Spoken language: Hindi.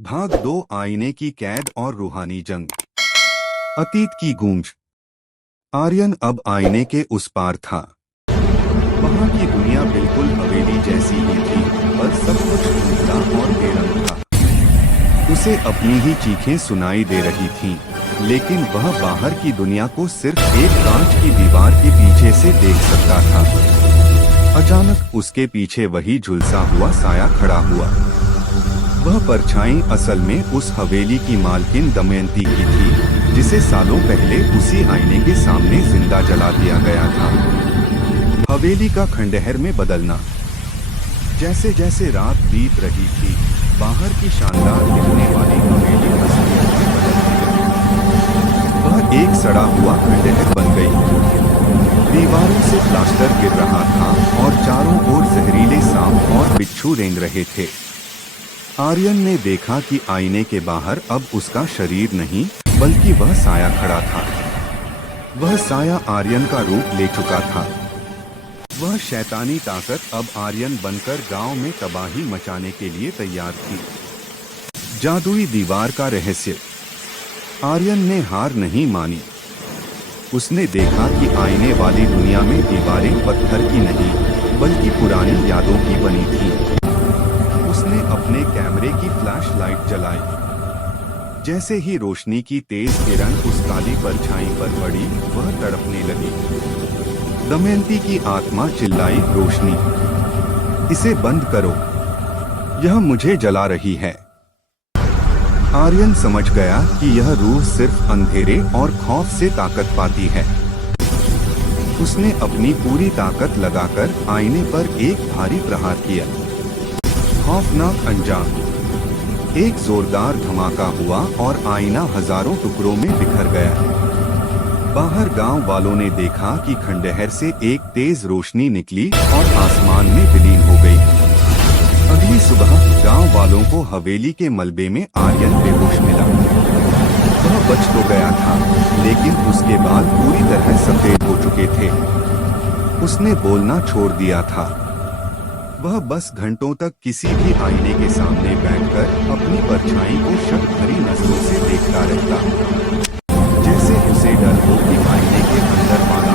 भाग 2 आईने की कैद और रूहानी जंग। अतीत की गूंज। आर्यन अब आईने के उस पार था। वहां की दुनिया बिल्कुल हवेली जैसी ही थी, पर सब कुछ धुंधला और बेरंग था। उसे अपनी ही चीखें सुनाई दे रही थीं, लेकिन वह बाहर की दुनिया को सिर्फ एक कांच की दीवार के पीछे से देख सकता था। अचानक उसके पीछे वही झुलसा हुआ साया खड़ा हुआ। वह परछाई असल में उस हवेली की मालकिन दमयंती की थी, जिसे सालों पहले उसी आईने के सामने जिंदा जला दिया गया था। हवेली का खंडहर में बदलना। जैसे जैसे रात बीत रही थी, बाहर की शानदार दिखने वाली हवेली असलियत में बदलने लगी। वह एक सड़ा हुआ खंडहर बन गई। दीवारों से प्लास्टर गिर रहा था और चारों ओर जहरीले सांप और बिच्छू रेंग रहे थे। आर्यन ने देखा कि आईने के बाहर अब उसका शरीर नहीं, बल्कि वह साया खड़ा था। वह साया आर्यन का रूप ले चुका था। वह शैतानी ताकत अब आर्यन बनकर गांव में तबाही मचाने के लिए तैयार थी। जादुई दीवार का रहस्य। आर्यन ने हार नहीं मानी। उसने देखा कि आईने वाली दुनिया में दीवारें पत्थर की नहीं, बल्कि पुरानी यादों की बनी थीं। उसने अपने कैमरे की फ्लैश लाइट जलाई। जैसे ही रोशनी की तेज किरण उस काली परछाई पर पड़ी, वह तड़पने लगी। दमयंती की आत्मा चिल्लाई, रोशनी, इसे बंद करो, यह मुझे जला रही है। आर्यन समझ गया कि यह रूह सिर्फ अंधेरे और खौफ से ताकत पाती है। उसने अपनी पूरी ताकत लगाकर आईने पर एक भारी प्रहार किया। खौफनाक अंजाम। एक जोरदार धमाका हुआ और आईना हजारों टुकड़ों में बिखर गया। बाहर गांव वालों ने देखा कि खंडहर से एक तेज रोशनी निकली और आसमान में विलीन हो गई। अगली सुबह गांव वालों को हवेली के मलबे में आर्यन बेहोश मिला। वह बच तो गया था, लेकिन उसके बाल पूरी तरह सफेद हो चुके थे। उसने बोलना छोड़ दिया था। वह बस घंटों तक किसी भी आईने के सामने बैठकर अपनी परछाई को शक भरी नजरों से देखता रहता, जैसे उसे डर हो कि आईने के अंदर वाला